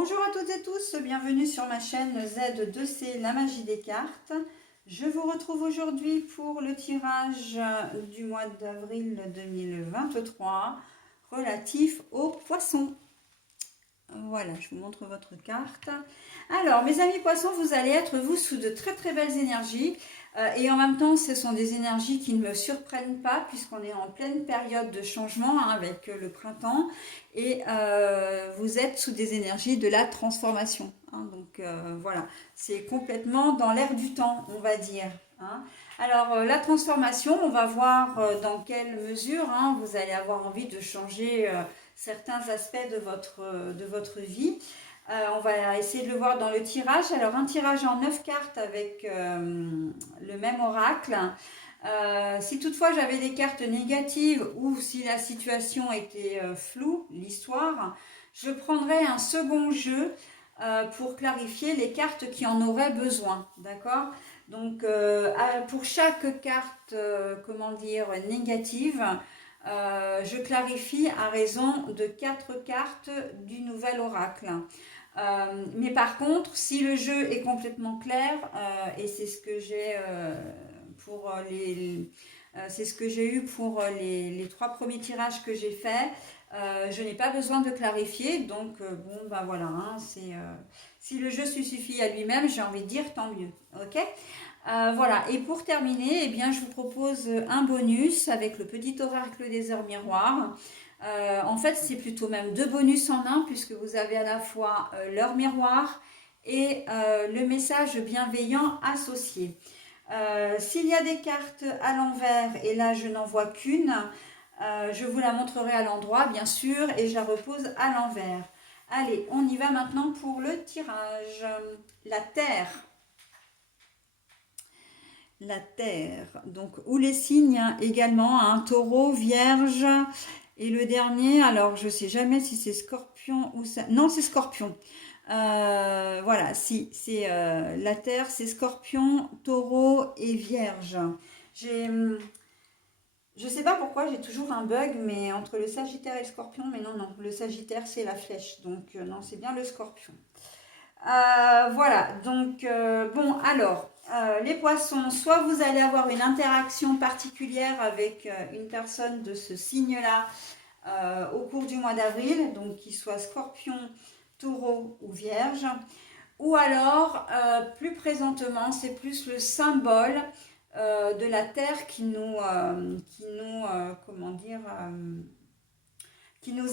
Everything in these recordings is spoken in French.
Bonjour à toutes et tous, bienvenue sur ma chaîne Z2C, la magie des cartes. Je vous retrouve aujourd'hui pour le tirage du mois d'avril 2023 relatif aux poissons. Voilà, je vous montre votre carte. Alors, mes amis poissons, vous allez être, vous, sous de très très belles énergies. Et en même temps, ce sont des énergies qui ne me surprennent pas, puisqu'on est en pleine période de changement avec le printemps. Et vous êtes sous des énergies de la transformation. Donc voilà, c'est complètement dans l'air du temps, on va dire. Alors, la transformation, on va voir dans quelle mesure vous allez avoir envie de changer certains aspects de votre vie. On va essayer de le voir dans le tirage. Alors, un tirage en 9 cartes avec le même oracle. Si toutefois j'avais des cartes négatives ou si la situation était floue, l'histoire, je prendrais un second jeu pour clarifier les cartes qui en auraient besoin. D'accord ? Donc, pour chaque carte, négative, je clarifie à raison de 4 cartes du nouvel oracle. Mais par contre, si le jeu est complètement clair, et c'est ce que j'ai pour c'est ce que j'ai eu pour les 3 premiers tirages que j'ai faits, je n'ai pas besoin de clarifier. Donc, voilà, si le jeu se suffit à lui-même, j'ai envie de dire tant mieux. Ok ? Voilà, et pour terminer, eh bien, je vous propose un bonus avec le petit oracle des heures miroirs. En fait, c'est plutôt même 2 bonus en un, puisque vous avez à la fois l'heure miroir et le message bienveillant associé. S'il y a des cartes à l'envers, et là je n'en vois qu'une, je vous la montrerai à l'endroit, bien sûr, et je la repose à l'envers. Allez, on y va maintenant pour le tirage. La Terre. La Terre, donc, ou les signes également, taureau, vierge, et le dernier, alors je sais jamais si c'est scorpion ou ça. Non, c'est scorpion. Voilà, si, c'est la Terre, c'est scorpion, taureau et vierge. Je sais pas pourquoi, j'ai toujours un bug, mais entre le Sagittaire et le scorpion, mais non, le Sagittaire c'est la flèche, donc non, c'est bien le scorpion. Voilà, donc alors, les poissons, soit vous allez avoir une interaction particulière avec une personne de ce signe-là au cours du mois d'avril, donc qu'il soit scorpion, taureau ou vierge, ou alors, plus présentement, c'est plus le symbole de la Terre qui nous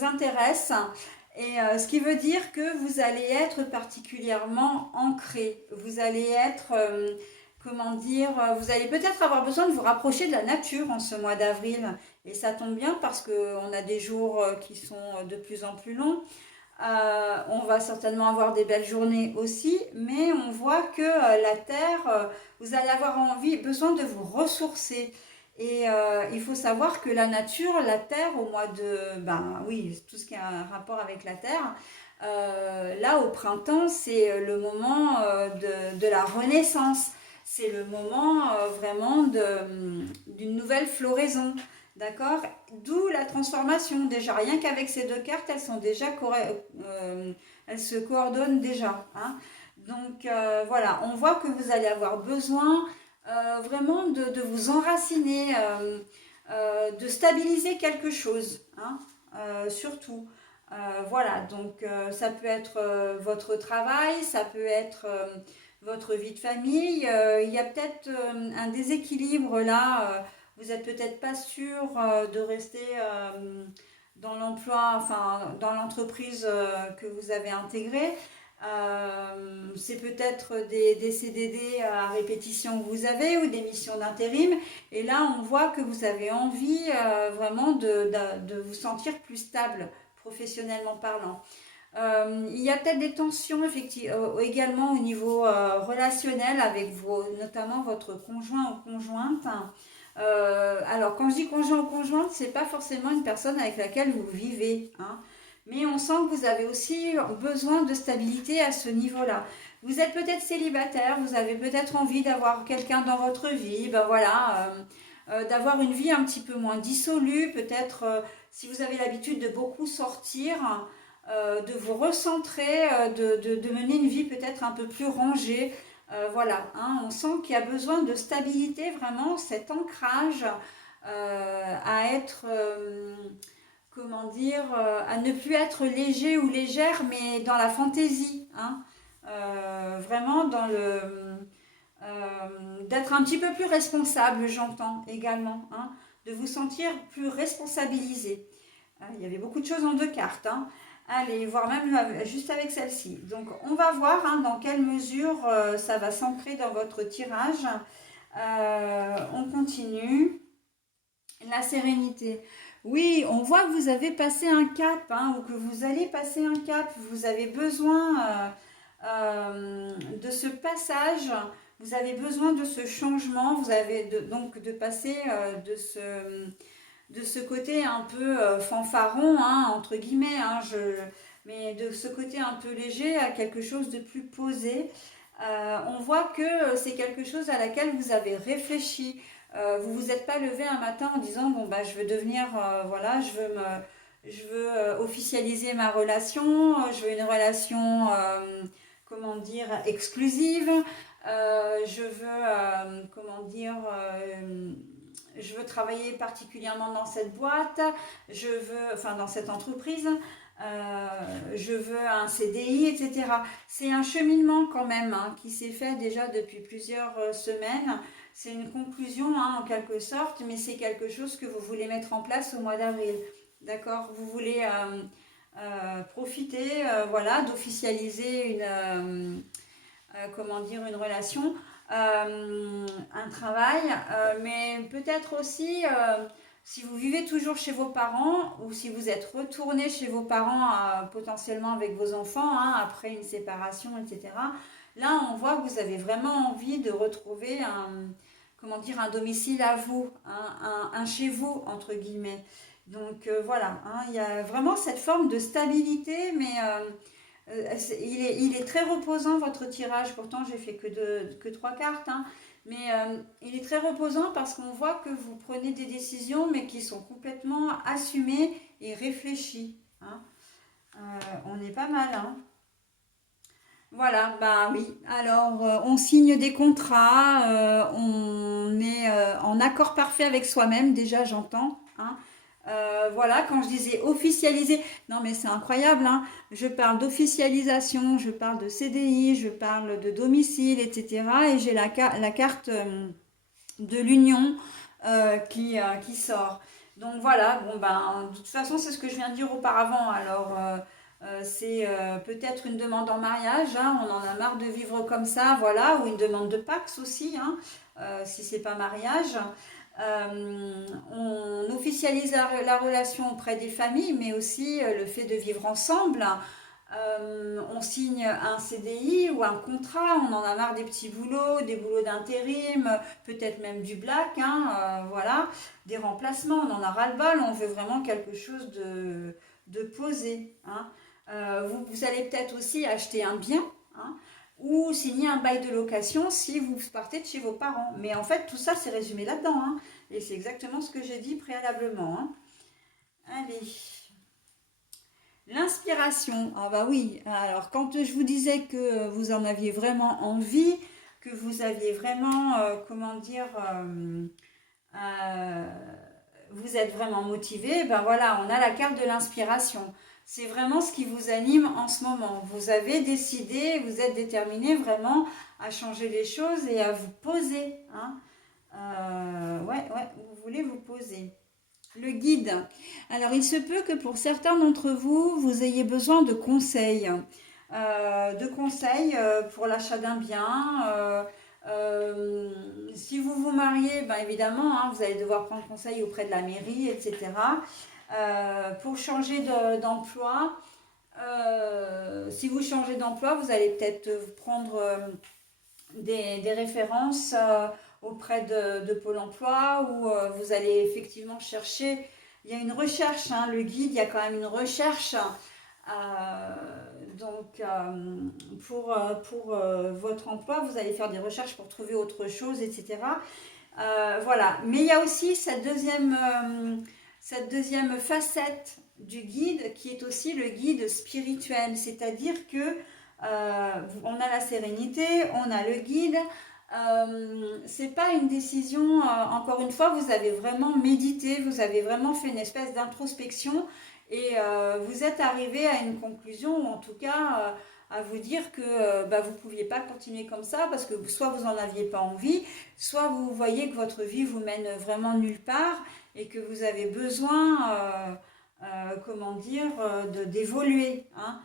intéresse. Et ce qui veut dire que vous allez être particulièrement ancré. Vous allez être, vous allez peut-être avoir besoin de vous rapprocher de la nature en ce mois d'avril. Et ça tombe bien parce qu'on a des jours qui sont de plus en plus longs. On va certainement avoir des belles journées aussi, mais on voit que la Terre, vous allez avoir besoin de vous ressourcer. Et il faut savoir que la nature, la terre, au mois de... oui, tout ce qui a un rapport avec la terre, là, au printemps, c'est le moment de la renaissance. C'est le moment vraiment d'une nouvelle floraison. D'accord? D'où la transformation. Déjà, rien qu'avec ces 2 cartes, elles sont déjà elles se coordonnent déjà. Donc, voilà, on voit que vous allez avoir besoin vraiment de vous enraciner, de stabiliser quelque chose, surtout. Voilà, donc ça peut être votre travail, ça peut être votre vie de famille. Il y a peut-être un déséquilibre là. Vous n'êtes peut-être pas sûr de rester dans l'emploi, enfin dans l'entreprise que vous avez intégrée. C'est peut-être des CDD à répétition que vous avez ou des missions d'intérim. Et là, on voit que vous avez envie vraiment de vous sentir plus stable, professionnellement parlant. Il y a peut-être des tensions effectivement, également au niveau relationnel avec notamment votre conjoint ou conjointe. Alors, quand je dis conjoint ou conjointe, c'est pas forcément une personne avec laquelle vous vivez. Mais on sent que vous avez aussi besoin de stabilité à ce niveau-là. Vous êtes peut-être célibataire, vous avez peut-être envie d'avoir quelqu'un dans votre vie, d'avoir une vie un petit peu moins dissolue, peut-être si vous avez l'habitude de beaucoup sortir, de vous recentrer, de mener une vie peut-être un peu plus rangée. Voilà, hein, on sent qu'il y a besoin de stabilité, vraiment, cet ancrage à être, comment dire, à ne plus être léger ou légère, mais dans la fantaisie, hein. Vraiment dans d'être un petit peu plus responsable, j'entends également, hein, de vous sentir plus responsabilisé. Il y avait beaucoup de choses en deux cartes, hein. Allez, voire même juste avec celle-ci. Donc, on va voir hein, dans quelle mesure ça va s'ancrer dans votre tirage. On continue. La sérénité. Oui, on voit que vous avez passé un cap, hein, ou que vous allez passer un cap. Vous avez besoin de ce passage. Vous avez besoin de ce changement. Vous avez donc de passer de ce côté un peu fanfaron, hein, entre guillemets, hein, mais de ce côté un peu léger à quelque chose de plus posé. On voit que c'est quelque chose à laquelle vous avez réfléchi. Vous vous êtes pas levé un matin en disant bon bah je veux devenir voilà je veux officialiser ma relation, je veux une relation comment dire exclusive, je veux comment dire je veux travailler particulièrement dans cette boîte, je veux, enfin dans cette entreprise, je veux un CDI, etc. C'est un cheminement quand même hein, qui s'est fait déjà depuis plusieurs semaines. C'est une conclusion hein, en quelque sorte, mais c'est quelque chose que vous voulez mettre en place au mois d'avril. D'accord? Vous voulez profiter voilà, d'officialiser comment dire, une relation, un travail, mais peut-être aussi si vous vivez toujours chez vos parents ou si vous êtes retourné chez vos parents potentiellement avec vos enfants hein, après une séparation, etc. Là, on voit que vous avez vraiment envie de retrouver comment dire, un domicile à vous, un chez vous, entre guillemets. Donc voilà, hein, il y a vraiment cette forme de stabilité, mais il est très reposant votre tirage, pourtant j'ai fait que trois cartes, hein. Mais il est très reposant parce qu'on voit que vous prenez des décisions mais qui sont complètement assumées et réfléchies, hein. On est pas mal, hein. Voilà, bah oui. Alors, on signe des contrats, on est en accord parfait avec soi-même, déjà j'entends, hein. Voilà, quand je disais officialiser, non mais c'est incroyable, hein. Je parle d'officialisation, je parle de CDI, je parle de domicile, etc. Et j'ai la carte de l'union qui sort. Donc voilà, bon ben, de toute façon c'est ce que je viens de dire auparavant, alors c'est peut-être une demande en mariage, hein, on en a marre de vivre comme ça, voilà, ou une demande de Pax aussi, hein, si c'est pas mariage. On officialise la relation auprès des familles, mais aussi le fait de vivre ensemble. On signe un CDI ou un contrat, on en a marre des petits boulots, des boulots d'intérim, peut-être même du black, hein, voilà, des remplacements, on en a ras-le-bol, on veut vraiment quelque chose de posé, hein. Vous allez peut-être aussi acheter un bien, hein, ou signer un bail de location si vous partez de chez vos parents. Mais en fait, tout ça, c'est résumé là-dedans, hein, et c'est exactement ce que j'ai dit préalablement, hein. Allez. L'inspiration, ah bah oui, alors quand je vous disais que vous en aviez vraiment envie, que vous aviez vraiment, comment dire, euh, vous êtes vraiment motivé, ben voilà, on a la carte de l'inspiration. C'est vraiment ce qui vous anime en ce moment. Vous avez décidé, vous êtes déterminé vraiment à changer les choses et à vous poser, hein. Ouais, vous voulez vous poser. Le guide. Alors, il se peut que pour certains d'entre vous, vous ayez besoin de conseils. Pour l'achat d'un bien. Si vous vous mariez, ben évidemment, hein, vous allez devoir prendre conseil auprès de la mairie, etc. Pour changer d'emploi, si vous changez d'emploi, vous allez peut-être prendre des références auprès de Pôle emploi où vous allez effectivement chercher. Il y a une recherche, hein, le guide, il y a quand même une recherche. Donc, pour votre emploi, vous allez faire des recherches pour trouver autre chose, etc. Voilà. Mais il y a aussi cette deuxième facette du guide qui est aussi le guide spirituel, c'est-à-dire que on a la sérénité, on a le guide. C'est pas une décision, encore une fois, vous avez vraiment médité, vous avez vraiment fait une espèce d'introspection et vous êtes arrivé à une conclusion, ou en tout cas à vous dire que bah, vous ne pouviez pas continuer comme ça parce que soit vous n'en aviez pas envie, soit vous voyez que votre vie vous mène vraiment nulle part et que vous avez besoin, comment dire, d'évoluer. Hein.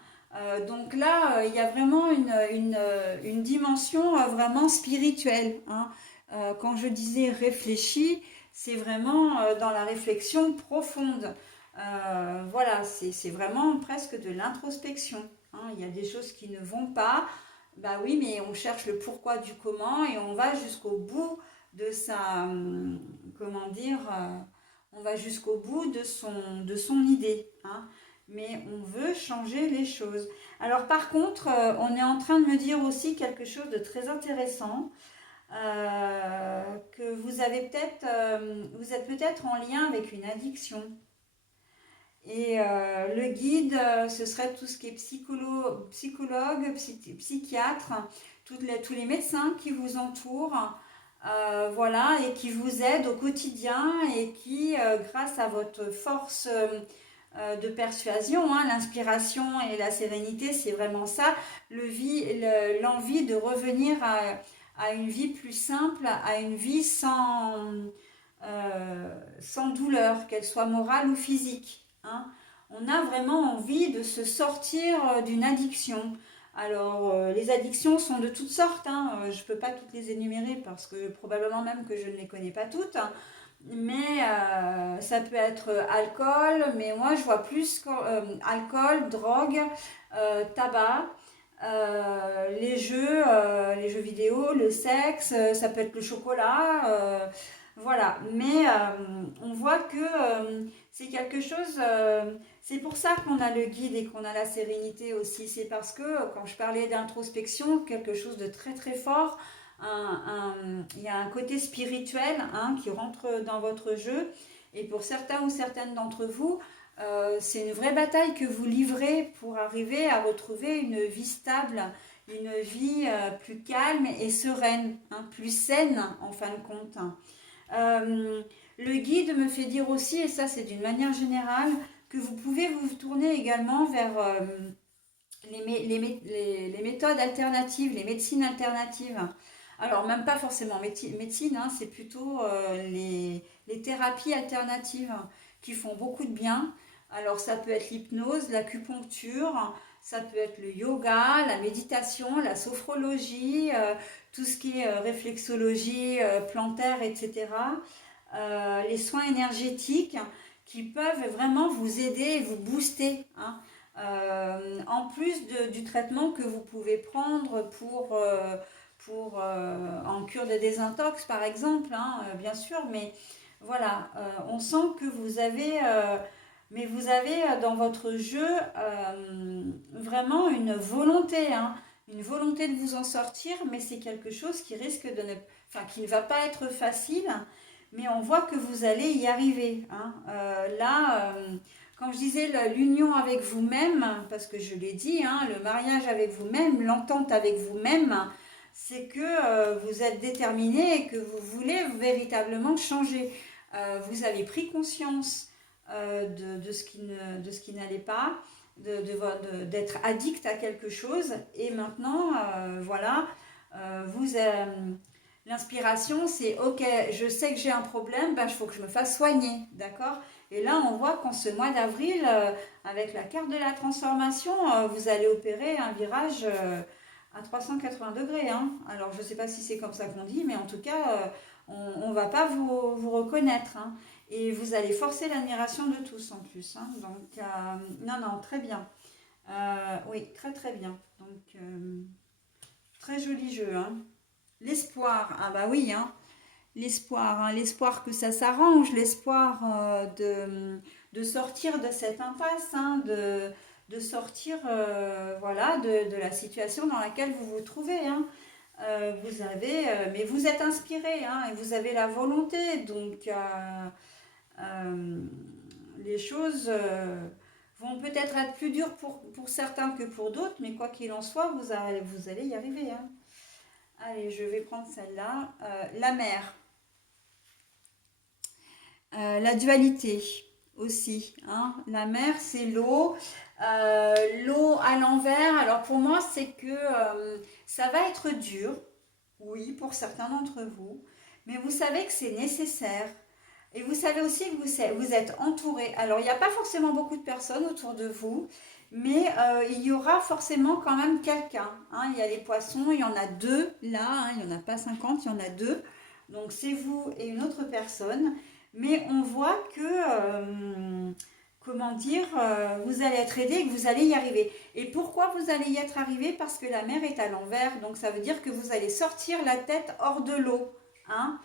Donc là, il y a vraiment une dimension vraiment spirituelle. Hein. Quand je disais réfléchi, c'est vraiment dans la réflexion profonde. Voilà, c'est vraiment presque de l'introspection. Hein. Il y a des choses qui ne vont pas. Bah oui, mais on cherche le pourquoi du comment et on va jusqu'au bout de sa, comment dire, on va jusqu'au bout de son idée. Hein. Mais on veut changer les choses. Alors par contre, on est en train de me dire aussi quelque chose de très intéressant, que vous êtes peut-être en lien avec une addiction. Et le guide, ce serait tout ce qui est psychologue, psychiatre, tous les médecins qui vous entourent, voilà, et qui vous aident au quotidien et qui, grâce à votre force de persuasion, hein, l'inspiration et la sérénité, c'est vraiment ça, l'envie de revenir à une vie plus simple, à une vie sans douleur, qu'elle soit morale ou physique. Hein. On a vraiment envie de se sortir d'une addiction. Alors, les addictions sont de toutes sortes. Hein. Je ne peux pas toutes les énumérer parce que probablement même que je ne les connais pas toutes. Hein. Mais ça peut être alcool, mais moi je vois plus alcool, drogue, tabac, les jeux vidéo, le sexe, ça peut être le chocolat, voilà. Mais on voit que c'est quelque chose, c'est pour ça qu'on a le guide et qu'on a la sérénité aussi. C'est parce que quand je parlais d'introspection, quelque chose de très très fort, il y a un côté spirituel, hein, qui rentre dans votre jeu. Et pour certains ou certaines d'entre vous, c'est une vraie bataille que vous livrez pour arriver à retrouver une vie stable, une vie plus calme et sereine, hein, plus saine en fin de compte. Le guide me fait dire aussi, et ça c'est d'une manière générale, que vous pouvez vous tourner également vers les méthodes alternatives, les médecines alternatives. Alors, même pas forcément médecine, hein, c'est plutôt les thérapies alternatives qui font beaucoup de bien. Alors, ça peut être l'hypnose, l'acupuncture, ça peut être le yoga, la méditation, la sophrologie, tout ce qui est réflexologie plantaire, etc. Les soins énergétiques qui peuvent vraiment vous aider et vous booster. Hein. En plus du traitement que vous pouvez prendre en cure de désintox par exemple, hein, bien sûr, mais voilà, on sent que vous avez dans votre jeu vraiment une volonté de vous en sortir, mais c'est quelque chose qui risque qui ne va pas être facile, mais on voit que vous allez y arriver. Hein. Quand je disais l'union avec vous-même, parce que je l'ai dit, hein, le mariage avec vous-même, l'entente avec vous-même, c'est que vous êtes déterminé et que vous voulez véritablement changer. Vous avez pris conscience de ce qui n'allait pas, d'être addict à quelque chose, et maintenant, voilà, l'inspiration, c'est ok, je sais que j'ai un problème, il faut que je me fasse soigner, d'accord? Et là, on voit qu'en ce mois d'avril, avec la carte de la transformation, vous allez opérer un virage à 380 degrés. Hein. Alors, je ne sais pas si c'est comme ça qu'on dit, mais en tout cas, on ne va pas vous reconnaître. Hein. Et vous allez forcer l'admiration de tous en plus. Hein. Donc, non, très bien. Oui, très très bien. Donc, très joli jeu. Hein. L'espoir, ah bah oui, hein. L'espoir, hein, l'espoir que ça s'arrange, l'espoir de sortir de cette impasse, hein, de sortir voilà, de la situation dans laquelle vous vous trouvez. Hein. Mais vous êtes inspiré, hein, et vous avez la volonté, donc les choses vont peut-être être plus durs pour certains que pour d'autres, mais quoi qu'il en soit, vous allez y arriver, hein. Allez, je vais prendre celle-là. La mer. La dualité aussi, hein. La mer, c'est l'eau. L'eau à l'envers, alors pour moi, c'est que ça va être dur, oui, pour certains d'entre vous, mais vous savez que c'est nécessaire. Et vous savez aussi que vous êtes entouré. Alors, il n'y a pas forcément beaucoup de personnes autour de vous, mais il y aura forcément quand même quelqu'un, hein. Il y a les poissons, il y en a deux là, hein, il n'y en a pas 50, il y en a deux. Donc, c'est vous et une autre personne. Mais on voit que, comment dire, vous allez être aidé et que vous allez y arriver. Et pourquoi vous allez y être arrivé? Parce que la mer est à l'envers. Donc, ça veut dire que vous allez sortir la tête hors de l'eau, hein.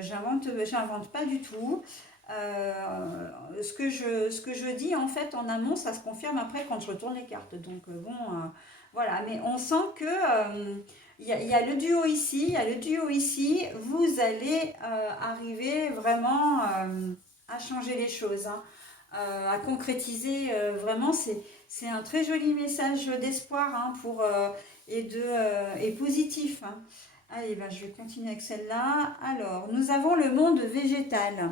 J'invente pas du tout. Ce que je dis en fait en amont, ça se confirme après quand je retourne les cartes. Donc voilà. Mais on sent que il y a le duo ici, il y a le duo ici. Vous allez arriver vraiment à changer les choses, hein, à concrétiser. Vraiment, c'est un très joli message d'espoir, hein, et positif, hein. Allez, ben, je vais continuer avec celle-là. Alors, nous avons le monde végétal.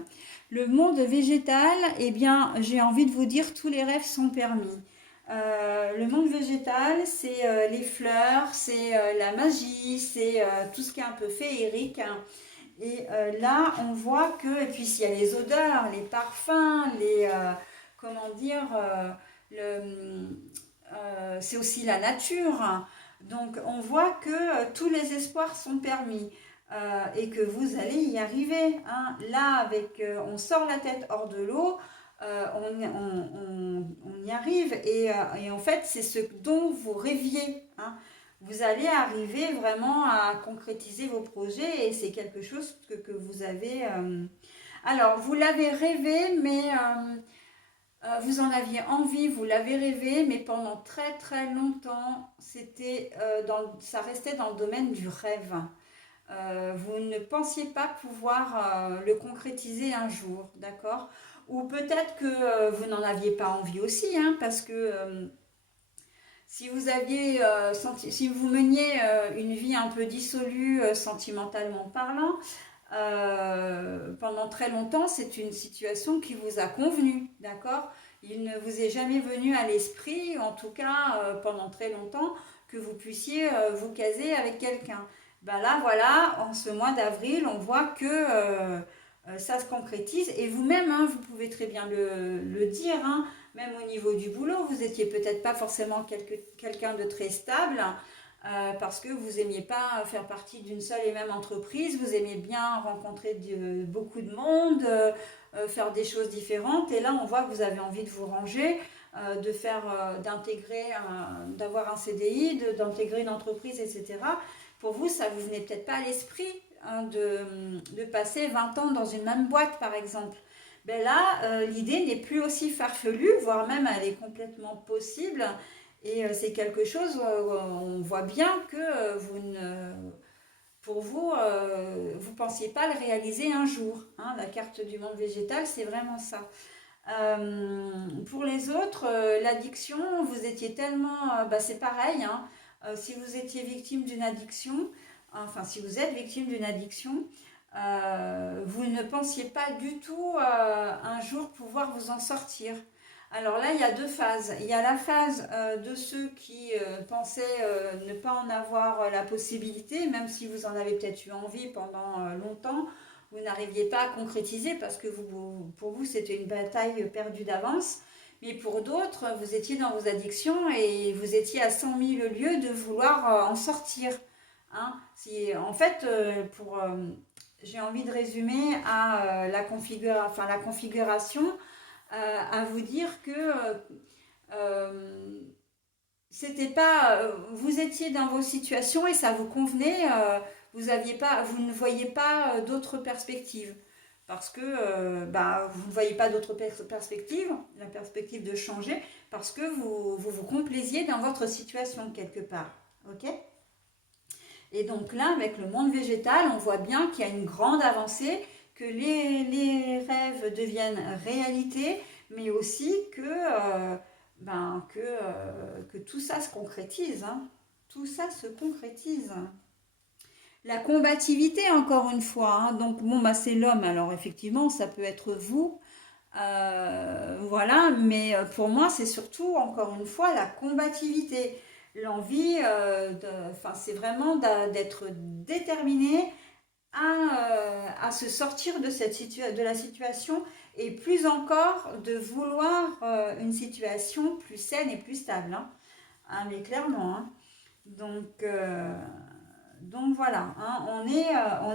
Le monde végétal, eh bien, j'ai envie de vous dire, tous les rêves sont permis. Le monde végétal, c'est les fleurs, c'est la magie, c'est tout ce qui est un peu féerique, hein. Et là, on voit que, et puis il y a les odeurs, les parfums, comment dire, c'est aussi la nature, hein. Donc on voit que tous les espoirs sont permis, et que vous allez y arriver, hein. Là, on sort la tête hors de l'eau, on y arrive, et en fait c'est ce dont vous rêviez, hein. Vous allez arriver vraiment à concrétiser vos projets, et c'est quelque chose que vous avez... Alors, vous l'avez rêvé, mais vous en aviez envie, vous l'avez rêvé, mais pendant très très longtemps, ça restait dans le domaine du rêve. Vous ne pensiez pas pouvoir le concrétiser un jour, d'accord? Ou peut-être que vous n'en aviez pas envie aussi, hein, parce que si vous meniez une vie un peu dissolue, sentimentalement parlant, pendant très longtemps, c'est une situation qui vous a convenu, d'accord? Il ne vous est jamais venu à l'esprit, en tout cas pendant très longtemps, que vous puissiez vous caser avec quelqu'un. Ben là, voilà, en ce mois d'avril, on voit que ça se concrétise. Et vous-même, hein, vous pouvez très bien le dire, hein, même au niveau du boulot, vous étiez peut-être pas forcément quelqu'un de très stable, parce que vous aimiez pas faire partie d'une seule et même entreprise, vous aimiez bien rencontrer beaucoup de monde, faire des choses différentes, et là on voit que vous avez envie de vous ranger, d'avoir un CDI, d'intégrer une entreprise, etc. Pour vous, ça vous venait peut-être pas à l'esprit, hein, de passer 20 ans dans une même boîte, par exemple. Ben là, l'idée n'est plus aussi farfelue, voire même elle est complètement possible. Et c'est quelque chose où on voit bien que pour vous, vous ne pensiez pas le réaliser un jour, hein. La carte du monde végétal, c'est vraiment ça. Pour les autres, l'addiction, vous étiez tellement... c'est pareil, hein. Si vous étiez victime d'une addiction, enfin si vous êtes victime d'une addiction, vous ne pensiez pas du tout un jour pouvoir vous en sortir. Alors là, il y a deux phases. Il y a la phase de ceux qui pensaient ne pas en avoir la possibilité, même si vous en avez peut-être eu envie pendant longtemps, vous n'arriviez pas à concrétiser parce que pour vous, c'était une bataille perdue d'avance. Mais pour d'autres, vous étiez dans vos addictions et vous étiez à 100 000 lieues de vouloir en sortir, hein. En fait, j'ai envie de résumer à la configuration, à vous dire que c'était pas, vous étiez dans vos situations et ça vous convenait, vous ne voyiez pas d'autres perspectives. Parce que vous ne voyez pas d'autres perspectives, la perspective de changer, parce que vous complaisiez dans votre situation quelque part. Ok? Et donc là, avec le monde végétal, on voit bien qu'il y a une grande avancée, que les rêves deviennent réalité, mais aussi que tout ça se concrétise, hein. Tout ça se concrétise. La combativité, encore une fois, hein. Donc bon, bah, c'est l'homme, alors effectivement, ça peut être vous, voilà, mais pour moi, c'est surtout, encore une fois, la combativité. L'envie, enfin, c'est vraiment d'être déterminé à se sortir de, de la situation et plus encore de vouloir une situation plus saine et plus stable, hein. Ah, mais clairement, hein. Donc, euh, donc voilà, hein, on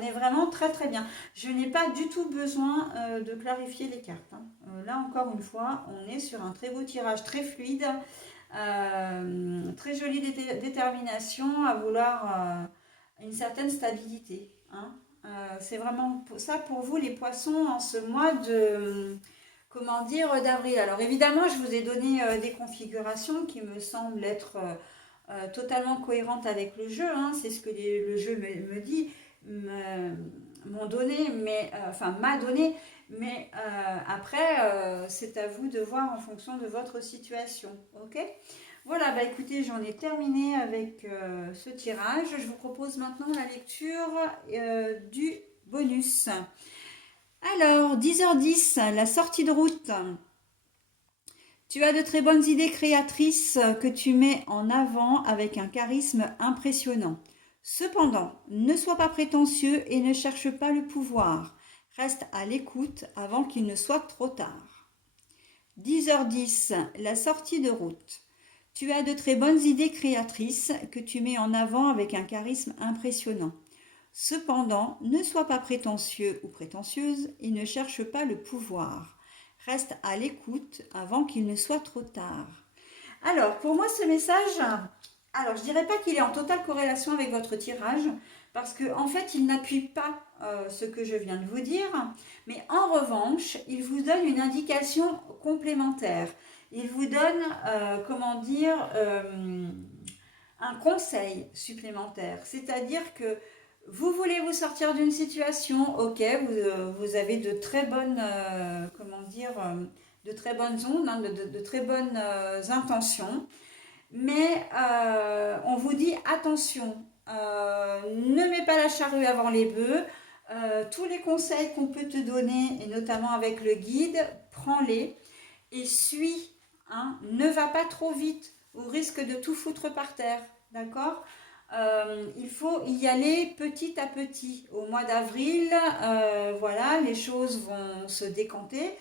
est vraiment très très bien. Je n'ai pas du tout besoin de clarifier les cartes, hein. Là encore une fois, on est sur un très beau tirage, très fluide, très jolie détermination à vouloir une certaine stabilité, hein. C'est vraiment ça pour vous les poissons en ce mois de, comment dire, d'avril. Alors évidemment, je vous ai donné des configurations qui me semblent être totalement cohérentes avec le jeu, hein. C'est ce que le jeu me dit, m'ont donné, mais enfin m'a donné, mais après c'est à vous de voir en fonction de votre situation, ok? Voilà, bah écoutez, j'en ai terminé avec ce tirage. Je vous propose maintenant la lecture du bonus. Alors, 10h10, la sortie de route. Tu as de très bonnes idées créatrices que tu mets en avant avec un charisme impressionnant. Cependant, ne sois pas prétentieux et ne cherche pas le pouvoir. Reste à l'écoute avant qu'il ne soit trop tard. 10h10, la sortie de route. Tu as de très bonnes idées créatrices que tu mets en avant avec un charisme impressionnant. Cependant, ne sois pas prétentieux ou prétentieuse et ne cherche pas le pouvoir. Reste à l'écoute avant qu'il ne soit trop tard. Alors, pour moi, ce message, alors je dirais pas qu'il est en totale corrélation avec votre tirage, parce qu'en fait, il n'appuie pas ce que je viens de vous dire, mais en revanche, il vous donne une indication complémentaire. Il vous donne, comment dire, un conseil supplémentaire. C'est-à-dire que vous voulez vous sortir d'une situation, ok, vous avez de très bonnes, comment dire, de très bonnes ondes, hein, de très bonnes intentions, mais on vous dit attention, ne mets pas la charrue avant les bœufs. Tous les conseils qu'on peut te donner, et notamment avec le guide, prends-les et suis, hein, ne va pas trop vite au risque de tout foutre par terre, d'accord? Il faut y aller petit à petit. Au mois d'avril, voilà, les choses vont se décanter.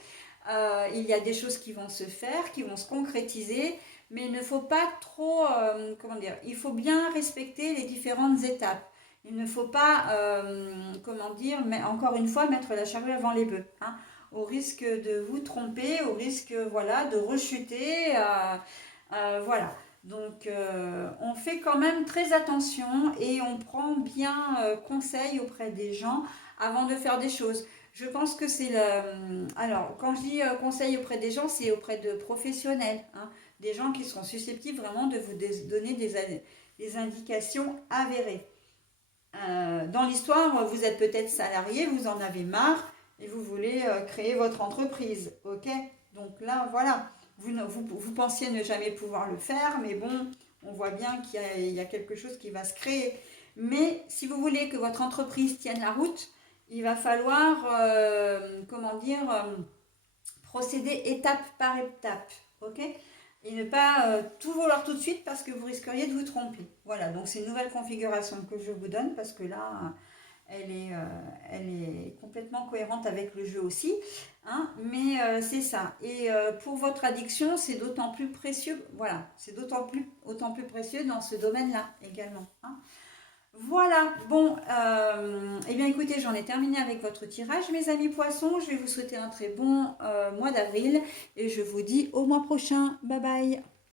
Il y a des choses qui vont se faire, qui vont se concrétiser, mais il ne faut pas trop, comment dire, il faut bien respecter les différentes étapes. Il ne faut pas, comment dire, mais encore une fois, mettre la charrue avant les bœufs, hein, au risque de vous tromper, au risque, voilà, de rechuter, voilà. Donc, on fait quand même très attention et on prend bien conseil auprès des gens avant de faire des choses. Je pense que c'est le... Alors, quand je dis conseil auprès des gens, c'est auprès de professionnels, hein, des gens qui seront susceptibles vraiment de vous donner des indications avérées. Dans l'histoire, vous êtes peut-être salarié, vous en avez marre et vous voulez créer votre entreprise, ok? Donc là, voilà. Vous pensiez ne jamais pouvoir le faire, mais bon, on voit bien qu'il y a quelque chose qui va se créer. Mais si vous voulez que votre entreprise tienne la route, il va falloir, comment dire, procéder étape par étape, ok? Et ne pas tout vouloir tout de suite parce que vous risqueriez de vous tromper. Voilà, donc c'est une nouvelle configuration que je vous donne parce que là, elle est complètement cohérente avec le jeu aussi, hein, mais c'est ça. Et pour votre addiction, c'est d'autant plus précieux, voilà, c'est autant plus précieux dans ce domaine-là également, hein. Voilà, bon, eh bien écoutez, j'en ai terminé avec votre tirage, mes amis poissons. Je vais vous souhaiter un très bon mois d'avril et je vous dis au mois prochain. Bye bye.